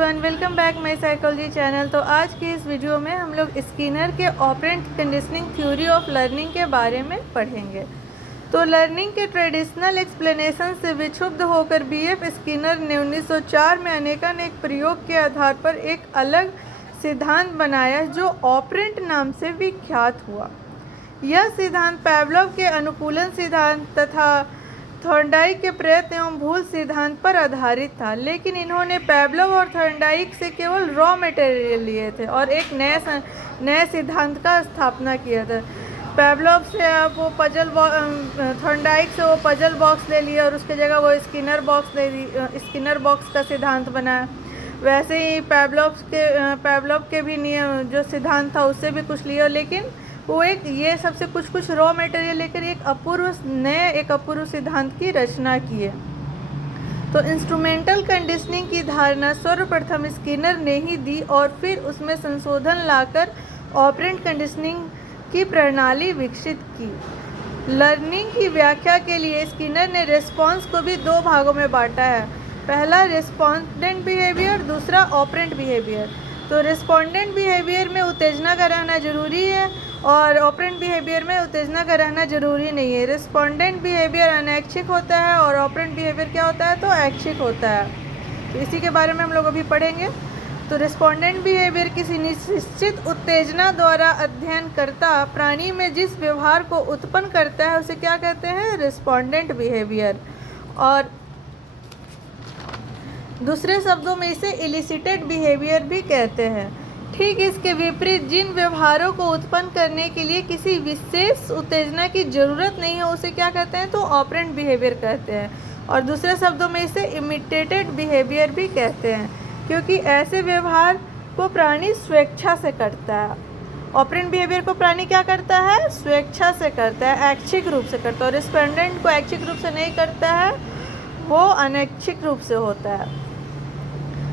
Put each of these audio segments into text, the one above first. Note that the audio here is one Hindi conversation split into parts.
Everyone, welcome back my psychology channel. तो आज की इस वीडियो में हम लोग स्किनर के operand conditioning theory of learning के बारे में पढ़ेंगे। तो लर्निंग के ट्रेडिशनल एक्सप्लेनेशन से विक्षुब्ध होकर बीएफ स्किनर ने 1904 में अनेकानेक प्रयोग के आधार पर एक अलग सिद्धांत बनाया जो ऑपरेंट नाम से विख्यात हुआ। यह सिद्धांत पैवलोव के अनुकूलन सिद्धांत तथा थॉर्नडाइक के प्रयत्न एवं भूल सिद्धांत पर आधारित था, लेकिन इन्होंने पैवलोव और थॉर्नडाइक से केवल रॉ मटेरियल लिए थे और एक नए सिद्धांत का स्थापना किया था। पैवलोव से आप वो थॉर्नडाइक से वो पजल बॉक्स ले लिया और उसके जगह वो स्किनर बॉक्स का सिद्धांत बनाया। वैसे ही पैवलोव के भी नियम जो सिद्धांत था उससे भी कुछ लिया, लेकिन वो ये सबसे कुछ रॉ मटेरियल लेकर एक अपूर्व सिद्धांत की रचना किए। तो इंस्ट्रूमेंटल कंडीशनिंग की धारणा सर्वप्रथम स्किनर ने ही दी और फिर उसमें संशोधन लाकर ऑपरेंट कंडीशनिंग की प्रणाली विकसित की। लर्निंग की व्याख्या के लिए स्किनर ने रिस्पॉन्स को भी दो भागों में बांटा है। पहला रिस्पॉन्डेंट बिहेवियर, दूसरा ऑपरेंट बिहेवियर। तो रिस्पॉन्डेंट बिहेवियर में उत्तेजना का रहना जरूरी है और ऑपरेंट बिहेवियर में उत्तेजना का रहना जरूरी नहीं है। रिस्पॉन्डेंट बिहेवियर अनैच्छिक होता है और ऑपरेंट बिहेवियर क्या होता है, तो ऐच्छिक होता है। तो इसी के बारे में हम लोग अभी पढ़ेंगे। तो रिस्पॉन्डेंट बिहेवियर किसी निश्चित उत्तेजना द्वारा अध्ययनकर्ता प्राणी में जिस व्यवहार को उत्पन्न करता है उसे क्या कहते हैं, रिस्पॉन्डेंट बिहेवियर। और दूसरे शब्दों में इसे इलिसिटेड बिहेवियर भी कहते हैं। ठीक इसके विपरीत जिन व्यवहारों को उत्पन्न करने के लिए किसी विशेष उत्तेजना की जरूरत नहीं है उसे क्या कहते हैं, तो ऑपरेंट बिहेवियर कहते हैं। और दूसरे शब्दों में इसे इमिटेटेड बिहेवियर भी कहते हैं, क्योंकि ऐसे व्यवहार को प्राणी स्वेच्छा से करता है। ऑपरेंट बिहेवियर को प्राणी क्या करता है, स्वेच्छा से करता है, ऐच्छिक रूप से करता है। और रिस्पॉन्डेंट को ऐच्छिक रूप से नहीं करता है, वो अनैच्छिक रूप से होता है।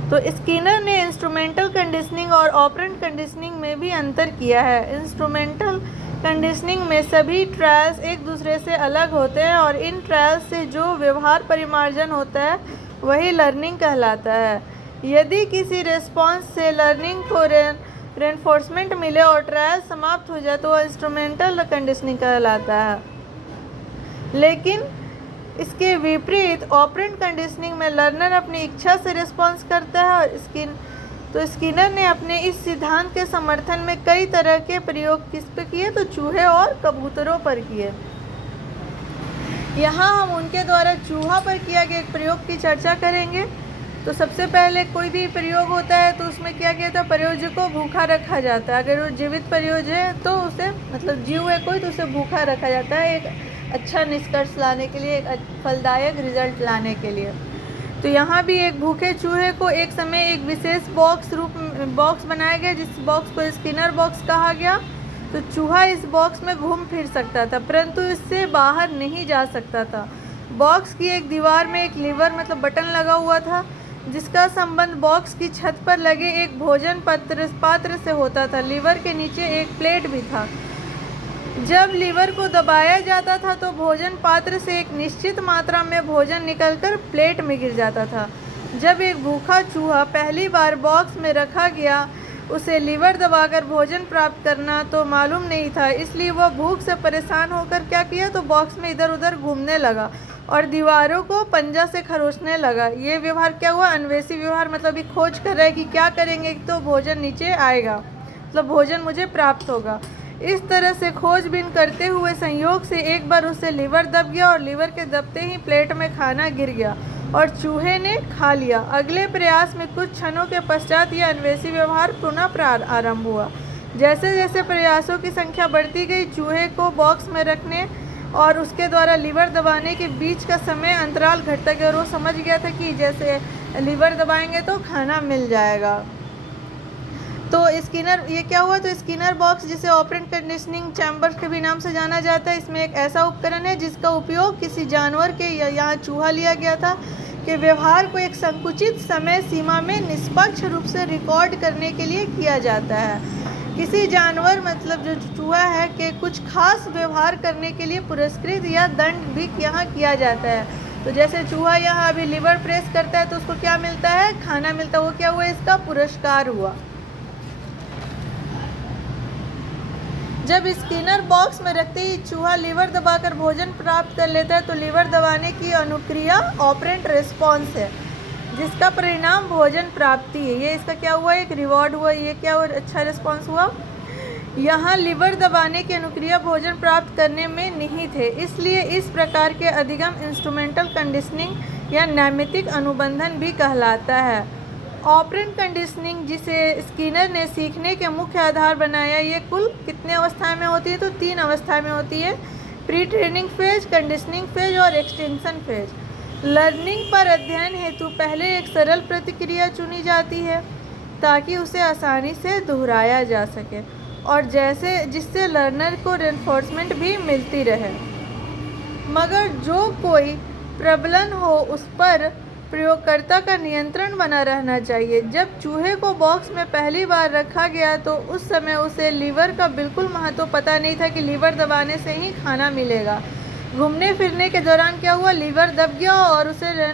तो स्किनर ने इंस्ट्रूमेंटल कंडीशनिंग और ऑपरेंट कंडीशनिंग में भी अंतर किया है। इंस्ट्रूमेंटल कंडीशनिंग में सभी ट्रायल्स एक दूसरे से अलग होते हैं और इन ट्रायल्स से जो व्यवहार परिमार्जन होता है वही लर्निंग कहलाता है। यदि किसी रिस्पॉन्स से लर्निंग को रेनफोर्समेंट मिले और ट्रायल समाप्त हो जाए तो वह इंस्ट्रूमेंटल कंडीशनिंग कहलाता है। लेकिन इसके विपरीत ऑपरेंट कंडीशनिंग में लर्नर अपनी इच्छा से रिस्पॉन्स करता है। और स्किनर ने अपने इस सिद्धांत के समर्थन में कई तरह के प्रयोग किस पे किए, तो चूहे और कबूतरों पर किए। यहाँ हम उनके द्वारा चूहा पर किया गया एक प्रयोग की चर्चा करेंगे। तो सबसे पहले कोई भी प्रयोग होता है तो उसमें क्या किया था, प्रयोज्य को भूखा रखा जाता है। अगर वो जीवित प्रयोज्य है तो उसे जीव है कोई तो उसे भूखा रखा जाता है, एक अच्छा निष्कर्ष लाने के लिए, एक फलदायक रिजल्ट लाने के लिए। तो यहाँ भी एक भूखे चूहे को एक समय एक विशेष बॉक्स बनाया गया जिस बॉक्स को स्किनर बॉक्स कहा गया। तो चूहा इस बॉक्स में घूम फिर सकता था परंतु इससे बाहर नहीं जा सकता था। बॉक्स की एक दीवार में एक लीवर बटन लगा हुआ था जिसका संबंध बॉक्स की छत पर लगे एक भोजन पात्र से होता था। लीवर के नीचे एक प्लेट भी था। जब लीवर को दबाया जाता था तो भोजन पात्र से एक निश्चित मात्रा में भोजन निकलकर प्लेट में गिर जाता था। जब एक भूखा चूहा पहली बार बॉक्स में रखा गया उसे लीवर दबाकर भोजन प्राप्त करना तो मालूम नहीं था, इसलिए वह भूख से परेशान होकर क्या किया, तो बॉक्स में इधर उधर घूमने लगा और दीवारों को पंजा से खरोचने लगा। ये व्यवहार क्या हुआ, अन्वेषी व्यवहार। ये खोज कर रहा है कि क्या करेंगे तो भोजन नीचे आएगा, भोजन मुझे प्राप्त होगा। इस तरह से खोजबीन करते हुए संयोग से एक बार उसे लीवर दब गया और लीवर के दबते ही प्लेट में खाना गिर गया और चूहे ने खा लिया। अगले प्रयास में कुछ क्षणों के पश्चात यह अन्वेषी व्यवहार पुनः आरंभ हुआ। जैसे जैसे प्रयासों की संख्या बढ़ती गई, चूहे को बॉक्स में रखने और उसके द्वारा लीवर दबाने के बीच का समय अंतराल घटता गया और वो समझ गया था कि जैसे लीवर दबाएंगे तो खाना मिल जाएगा। तो स्किनर ये क्या हुआ, तो स्किनर बॉक्स जिसे ऑपरेंट कंडीशनिंग चैम्बर के भी नाम से जाना जाता है, इसमें एक ऐसा उपकरण है जिसका उपयोग किसी जानवर के या यहाँ चूहा लिया गया था के व्यवहार को एक संकुचित समय सीमा में निष्पक्ष रूप से रिकॉर्ड करने के लिए किया जाता है। किसी जानवर जो चूहा है के कुछ खास व्यवहार करने के लिए पुरस्कृत या दंड भी यहाँ किया जाता है। तो जैसे चूहा यहाँ अभी लिवर प्रेस करता है तो उसको क्या मिलता है, खाना मिलता है। वो क्या हुआ, इसका पुरस्कार हुआ। जब स्किनर बॉक्स में रखते ही चूहा लिवर दबाकर भोजन प्राप्त कर लेता है तो लिवर दबाने की अनुक्रिया ऑपरेंट रिस्पॉन्स है, जिसका परिणाम भोजन प्राप्ति है। ये इसका क्या हुआ, एक रिवॉर्ड हुआ। ये क्या हुआ, अच्छा रिस्पॉन्स हुआ। यहाँ लिवर दबाने की अनुक्रिया भोजन प्राप्त करने में निहित है, इसलिए इस प्रकार के अधिगम इंस्ट्रूमेंटल कंडीशनिंग या नैमित्तिक अनुबंधन भी कहलाता है। ऑपरेंट कंडीशनिंग, जिसे स्किनर ने सीखने के मुख्य आधार बनाया, ये कुल कितने अवस्थाएं में होती है, तो 3 अवस्था में होती है, pre training phase, conditioning phase और एक्सटेंशन फेज। लर्निंग पर अध्ययन हेतु पहले एक सरल प्रतिक्रिया चुनी जाती है ताकि उसे आसानी से दोहराया जा सके और जिससे लर्नर को रेनफोर्समेंट भी मिलती रहे, मगर जो कोई प्रबलन हो उस पर प्रयोगकर्ता का नियंत्रण बना रहना चाहिए। जब चूहे को बॉक्स में पहली बार रखा गया तो उस समय उसे लीवर का बिल्कुल महत्व पता नहीं था कि लीवर दबाने से ही खाना मिलेगा। घूमने फिरने के दौरान क्या हुआ, लीवर दब गया और उसे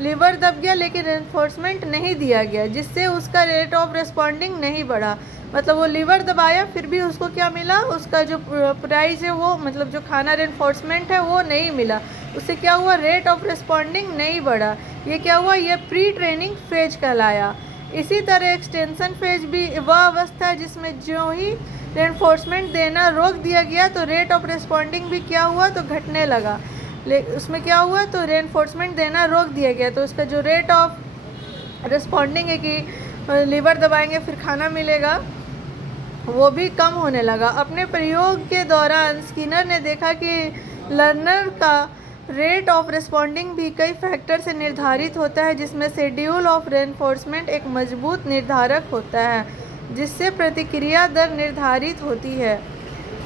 लीवर दब गया लेकिन रेनफोर्समेंट नहीं दिया गया, जिससे उसका रेट ऑफ रिस्पॉन्डिंग नहीं बढ़ा। मतलब वो लीवर दबाया फिर भी उसको क्या मिला, उसका जो प्राइस है वो, मतलब जो खाना रेनफोर्समेंट है वो नहीं मिला। उससे क्या हुआ, रेट ऑफ रिस्पॉन्डिंग नहीं बढ़ा। ये क्या हुआ, ये प्री ट्रेनिंग फेज कहलाया। इसी तरह एक्सटेंशन फेज भी वह अवस्था है जिसमें जो ही रेनफोर्समेंट देना रोक दिया गया तो रेट ऑफ रिस्पॉन्डिंग भी क्या हुआ, तो घटने लगा। उसमें क्या हुआ, तो रेनफोर्समेंट देना रोक दिया गया तो उसका जो रेट ऑफ रिस्पॉन्डिंग है कि लीवर दबाएंगे फिर खाना मिलेगा, वो भी कम होने लगा। अपने प्रयोग के दौरान स्किनर ने देखा कि लर्नर का रेट ऑफ रिस्पॉन्डिंग भी कई फैक्टर से निर्धारित होता है, जिसमें शेड्यूल ऑफ रेनफोर्समेंट एक मजबूत निर्धारक होता है जिससे प्रतिक्रिया दर निर्धारित होती है।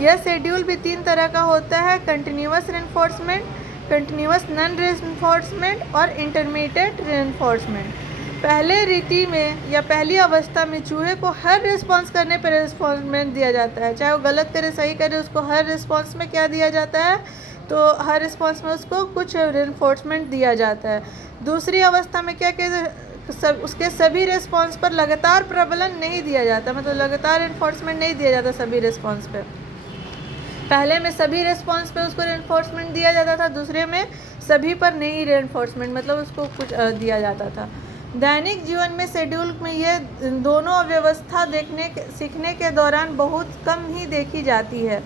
यह शेड्यूल भी 3 तरह का होता है, continuous reinforcement, continuous non reinforcement और इंटरमीडिएट रेनफोर्समेंट। पहले रीति में या पहली अवस्था में चूहे को हर रिस्पॉन्स करने पर रिस्पॉन्समेंट दिया जाता है, चाहे वो गलत करे सही करे, उसको हर रिस्पॉन्स में क्या दिया जाता है, तो हर रिस्पॉन्स में उसको कुछ रेनफोर्समेंट दिया जाता है। दूसरी अवस्था में क्या कहते, उसके सभी रिस्पॉन्स पर लगातार प्रबलन नहीं दिया जाता, मतलब लगातार रेनफोर्समेंट नहीं दिया जाता सभी रिस्पॉन्स पे। पहले में सभी रिस्पॉन्स पे उसको रेनफोर्समेंट दिया जाता था, दूसरे में सभी पर नहीं रेनफोर्समेंट, मतलब उसको कुछ दिया जाता था। दैनिक जीवन में शेड्यूल में ये दोनों अव्यवस्था सीखने के दौरान बहुत कम ही देखी जाती है।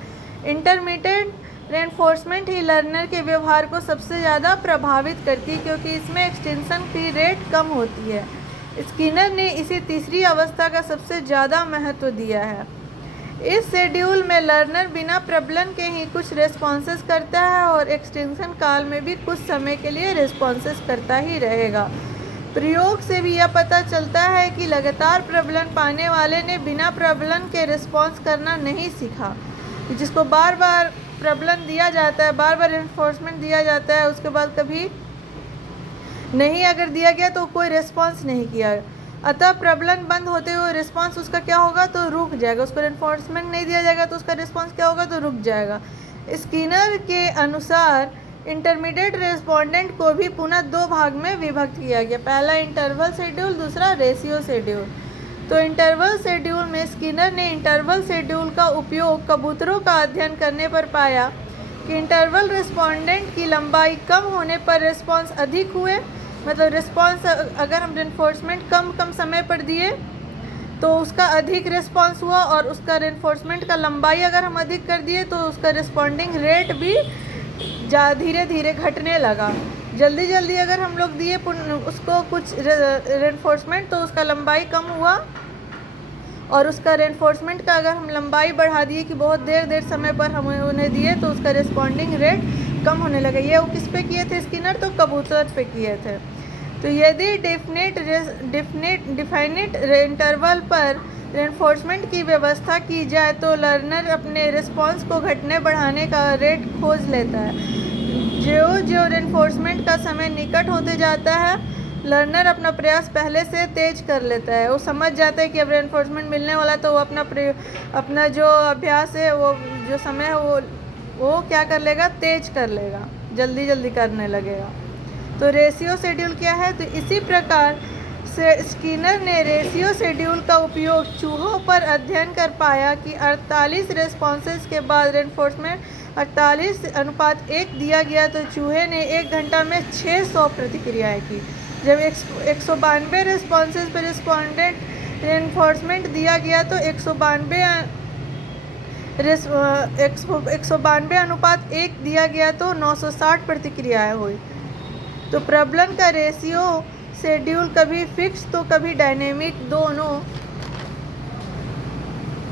इंटरमीडिएट रेनफोर्समेंट ही लर्नर के व्यवहार को सबसे ज़्यादा प्रभावित करती है क्योंकि इसमें एक्सटेंशन की रेट कम होती है। स्किनर ने इसी तीसरी अवस्था का सबसे ज़्यादा महत्व दिया है। इस शेड्यूल में लर्नर बिना प्रबलन के ही कुछ रेस्पॉन्सेस करता है और एक्सटेंशन काल में भी कुछ समय के लिए रेस्पॉन्सेस करता ही रहेगा। प्रयोग से भी यह पता चलता है कि लगातार प्रबलन पाने वाले ने बिना प्रबलन के रिस्पॉन्स करना नहीं सीखा। जिसको बार बार प्रबलन दिया जाता है, बार बार रेनफोर्समेंट दिया जाता है, उसके बाद कभी नहीं अगर दिया गया तो कोई रिस्पॉन्स नहीं किया, अतः प्रबलन बंद होते हुए रिस्पॉन्स उसका क्या होगा, तो रुक जाएगा। उसको रेनफोर्समेंट नहीं दिया जाएगा तो उसका रिस्पॉन्स क्या होगा, तो रुक जाएगा। स्किनर के अनुसार इंटरमीडिएट रेस्पोंडेंट को भी पुनः 2 भाग में विभक्त किया गया, पहला इंटरवल शेड्यूल, दूसरा रेशियो शेड्यूल। तो इंटरवल शेड्यूल में स्किनर ने इंटरवल शेड्यूल का उपयोग कबूतरों का अध्ययन करने पर पाया कि इंटरवल रेस्पोंडेंट की लंबाई कम होने पर रिस्पॉन्स अधिक हुए, मतलब रिस्पॉन्स अगर हम रेनफोर्समेंट कम समय पर दिए तो उसका अधिक रिस्पॉन्स हुआ, और उसका रेनफोर्समेंट का लंबाई अगर हम अधिक कर दिए तो उसका रिस्पॉन्डिंग रेट भी धीरे धीरे घटने लगा। जल्दी जल्दी अगर हम लोग दिए उसको कुछ रेनफोर्समेंट तो उसका लंबाई कम हुआ, और उसका रेनफोर्समेंट का अगर हम लंबाई बढ़ा दिए कि बहुत देर समय पर हम उन्हें दिए तो उसका रिस्पॉन्डिंग रेट कम होने लगा। ये वो किस पे किए थे स्किनर, तो कबूतर पे किए थे। तो यदि डिफाइनिट इंटरवल पर रेनफोर्समेंट की व्यवस्था की जाए तो लर्नर अपने रिस्पॉन्स को घटने बढ़ाने का रेट खोज लेता है। जो रेनफोर्समेंट का समय निकट होते जाता है, लर्नर अपना प्रयास पहले से तेज कर लेता है। वो समझ जाता है कि अब रेनफोर्समेंट मिलने वाला, तो वो अपना जो अभ्यास है, वो जो समय है वो क्या कर लेगा, तेज कर लेगा, जल्दी करने लगेगा। तो रेशियो शेड्यूल क्या है? तो इसी प्रकार से स्किनर ने रेशियो शेड्यूल का उपयोग चूहों पर अध्ययन कर पाया कि 48 रेस्पॉन्सेस के बाद रेनफोर्समेंट 48:1 दिया गया तो चूहे ने 1 घंटा में 600 प्रतिक्रियाएं की। जब 192 रेस्पॉन्सेस पर रिस्पॉन्डेंट रेनफोर्समेंट दिया गया तो 192:1 दिया गया तो 960 प्रतिक्रियाएं हुई। तो प्रबलन का रेशियो शेड्यूल कभी फिक्स तो कभी डायनेमिक,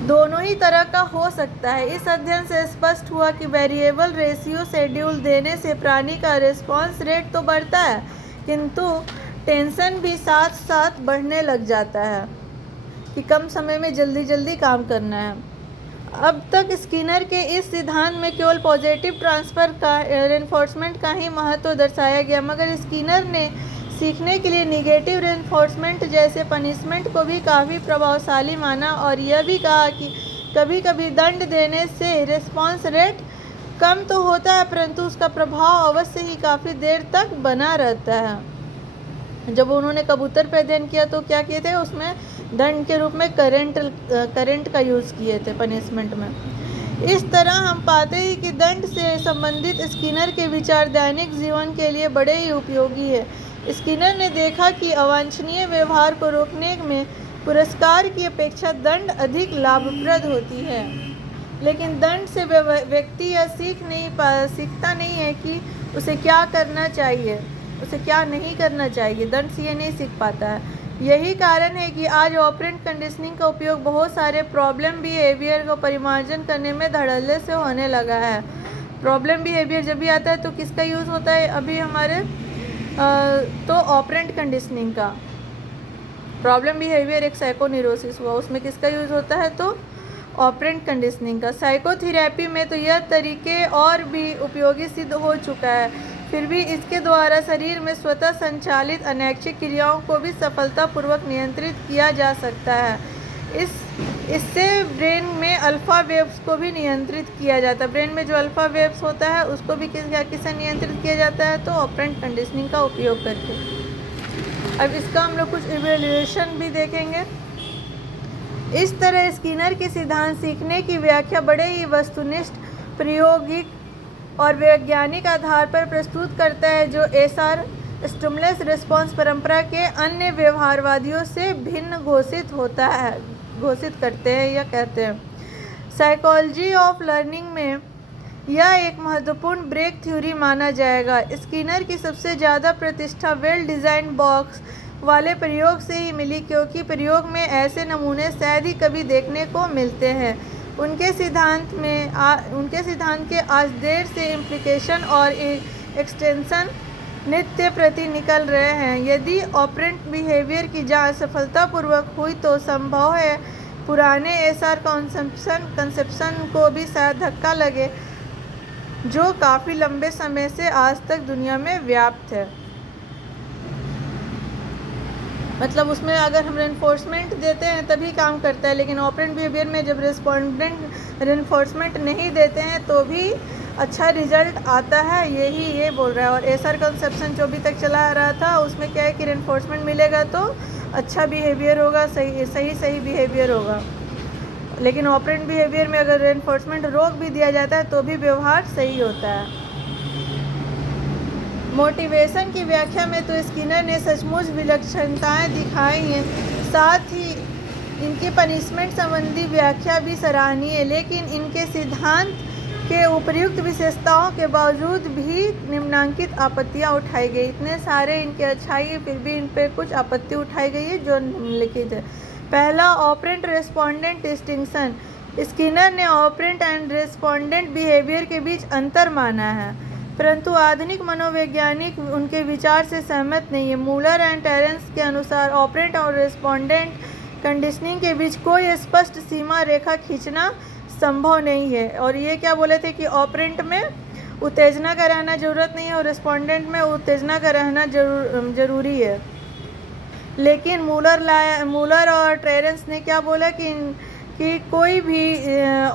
दोनों ही तरह का हो सकता है। इस अध्ययन से स्पष्ट हुआ कि वेरिएबल रेशियो शेड्यूल देने से प्राणी का रिस्पॉन्स रेट तो बढ़ता है किंतु टेंशन भी साथ साथ बढ़ने लग जाता है कि कम समय में जल्दी काम करना है। अब तक स्किनर के इस सिद्धांत में केवल पॉजिटिव ट्रांसफ़र का रेनफोर्समेंट का ही महत्व दर्शाया गया, मगर स्किनर ने सीखने के लिए निगेटिव रेनफोर्समेंट जैसे पनिशमेंट को भी काफ़ी प्रभावशाली माना और यह भी कहा कि कभी कभी दंड देने से रिस्पॉन्स रेट कम तो होता है परंतु उसका प्रभाव अवश्य ही काफ़ी देर तक बना रहता है। जब उन्होंने कबूतर पर अध्ययन किया तो क्या किए थे, उसमें दंड के रूप में करंट का यूज़ किए थे पनिशमेंट में। इस तरह हम पाते हैं कि दंड से संबंधित स्किनर के विचार दैनिक जीवन के लिए बड़े ही उपयोगी है। स्किनर ने देखा कि अवांछनीय व्यवहार को रोकने में पुरस्कार की अपेक्षा दंड अधिक लाभप्रद होती है, लेकिन दंड से व्यक्ति यह सीखता नहीं है कि उसे क्या करना चाहिए, उसे क्या नहीं करना चाहिए। दंड से ये नहीं सीख पाता है। यही कारण है कि आज ऑपरेंट कंडीशनिंग का उपयोग बहुत सारे प्रॉब्लम बिहेवियर को परिमार्जन करने में धड़ल्ले से होने लगा है। प्रॉब्लम बिहेवियर जब भी आता है तो किसका यूज़ होता है? अभी हमारे तो ऑपरेंट कंडीशनिंग का। प्रॉब्लम बिहेवियर एक साइकोन्यूरोसिस हुआ, उसमें किसका यूज़ होता है? तो ऑपरेंट कंडीशनिंग का। साइकोथेरेपी में तो यह तरीके और भी उपयोगी सिद्ध हो चुका है, फिर भी इसके द्वारा शरीर में स्वतः संचालित अनैच्छिक क्रियाओं को भी सफलतापूर्वक नियंत्रित किया जा सकता है। इससे ब्रेन में अल्फ़ा वेव्स को भी नियंत्रित किया जाता है। ब्रेन में जो अल्फ़ा वेव्स होता है उसको भी किससे नियंत्रित किया जाता है? तो ऑपरेंट कंडीशनिंग का उपयोग करके। अब इसका हम लोग कुछ इवैल्यूएशन भी देखेंगे। इस तरह स्किनर के सिद्धांत सीखने की व्याख्या बड़े ही वस्तुनिष्ठ, प्रायोगिक और वैज्ञानिक आधार पर प्रस्तुत करता है, जो एसआर स्टिमुलस रिस्पॉन्स परंपरा के अन्य व्यवहारवादियों से भिन्न घोषित करते हैं या कहते हैं। साइकोलॉजी ऑफ लर्निंग में यह एक महत्वपूर्ण ब्रेक थ्योरी माना जाएगा। स्किनर की सबसे ज़्यादा प्रतिष्ठा वेल डिज़ाइन बॉक्स वाले प्रयोग से ही मिली, क्योंकि प्रयोग में ऐसे नमूने शायद ही कभी देखने को मिलते हैं। उनके सिद्धांत के आज देर से इम्प्लीकेशन और एक्सटेंशन नित्य प्रति निकल रहे हैं। यदि ऑपरेंट बिहेवियर की जांच सफलतापूर्वक हुई तो संभव है पुराने एसआर कंसेप्शन को भी शायद धक्का लगे, जो काफ़ी लंबे समय से आज तक दुनिया में व्याप्त है। मतलब उसमें अगर हम रेनफोर्समेंट देते हैं तभी काम करता है, लेकिन ऑपरेंट बिहेवियर में जब रिस्पॉन्डेंट रेनफोर्समेंट नहीं देते हैं तो भी अच्छा रिजल्ट आता है, ये बोल रहा है। और एसआर कंसेप्शन जो अभी तक चला रहा था उसमें क्या है कि रेनफोर्समेंट मिलेगा तो अच्छा बिहेवियर होगा, सही बिहेवियर होगा। लेकिन ऑपरेंट बिहेवियर में अगर रेनफोर्समेंट रोक भी दिया जाता है तो भी व्यवहार सही होता है। मोटिवेशन की व्याख्या में तो स्किनर ने सचमुच विलक्षणताएं दिखाई हैं, साथ ही इनकी पनिशमेंट संबंधी व्याख्या भी सराहनीय है, लेकिन इनके सिद्धांत के उपर्युक्त विशेषताओं के बावजूद भी निम्नांकित आपत्तियां उठाई गई। इतने सारे इनके अच्छाई है फिर भी इन पर कुछ आपत्ति उठाई गई है जो निम्नलिखित है। पहला, ऑपरेंट रेस्पॉन्डेंट डिस्टिंक्शन। स्किनर ने ऑपरेंट एंड रेस्पॉन्डेंट बिहेवियर के बीच अंतर माना है, परंतु आधुनिक मनोवैज्ञानिक उनके विचार से सहमत नहीं है। मूलर एंड टेरेंस के अनुसार ऑपरेंट और रेस्पॉन्डेंट कंडीशनिंग के बीच कोई स्पष्ट सीमा रेखा खींचना संभव नहीं है। और ये क्या बोले थे कि ऑपरेंट में उत्तेजना का रहना ज़रूरत नहीं है और रेस्पॉन्डेंट में उत्तेजना का रहना ज़रूरी है। लेकिन मूलर और टेरेंस ने क्या बोला कि कोई भी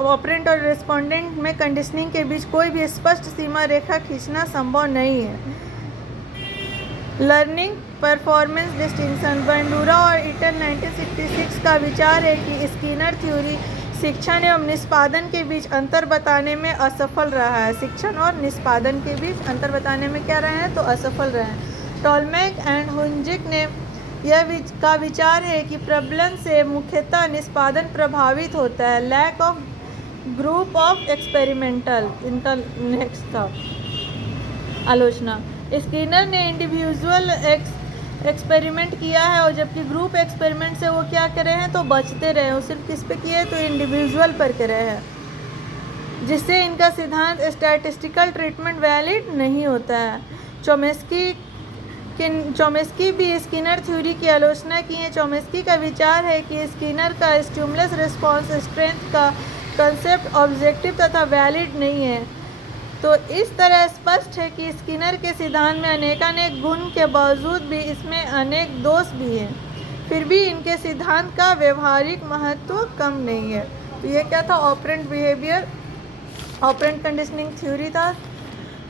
ऑपरेंट और रेस्पॉन्डेंट में कंडीशनिंग के बीच कोई भी स्पष्ट सीमा रेखा खींचना संभव नहीं है। Learning performance distinction. बंडूरा और ईटन 1966 का विचार है कि स्किनर थ्योरी शिक्षण एवं निष्पादन के बीच अंतर बताने में असफल रहा है। शिक्षण और निष्पादन के बीच अंतर बताने में क्या रहे हैं, तो असफल रहे हैं। टॉलमैक एंड हुंजिक ने का विचार है कि प्रबलन से मुख्यतः निष्पादन प्रभावित होता है। Lack of group of experimental, इनका नेक्स्ट था आलोचना। स्किनर ने इंडिविजुअल एक्सपेरिमेंट किया है और जबकि ग्रुप एक्सपेरिमेंट से वो क्या करे हैं, तो बचते रहे। वो सिर्फ किस पे किए, तो इंडिविजुअल पर करे हैं, जिससे इनका सिद्धांत स्टैटिस्टिकल ट्रीटमेंट वैलिड नहीं होता है। चोमेस्की भी स्किनर थ्योरी की आलोचना की है। चोमेस्की का विचार है कि स्किनर का स्टिमुलस रिस्पॉन्स स्ट्रेंथ का कंसेप्ट ऑब्जेक्टिव तथा वैलिड नहीं है। तो इस तरह स्पष्ट है कि स्किनर के सिद्धांत में अनेकानेक गुण के बावजूद भी इसमें अनेक दोष भी हैं, फिर भी इनके सिद्धांत का व्यवहारिक महत्व कम नहीं है। तो ये क्या था, operant behaviour, operant conditioning theory था,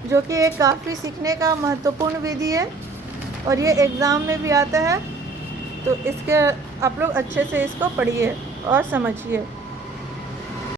जो कि एक काफ़ी सीखने का महत्वपूर्ण विधि है और ये एग्ज़ाम में भी आता है। तो इसके आप लोग अच्छे से इसको पढ़िए और समझिए।